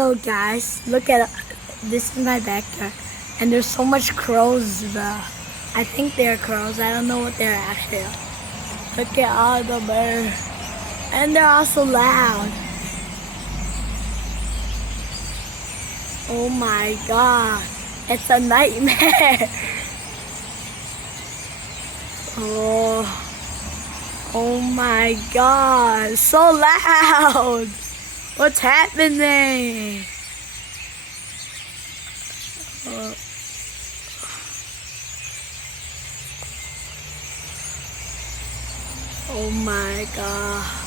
Hello guys, look at this is my backyard and there's so much crows, bro. I think they're crows. I don't know what they're actually. Look at all the birds. And they're also loud. Oh my god. It's a nightmare. Oh. Oh my god. So loud. What's happening? Oh my god.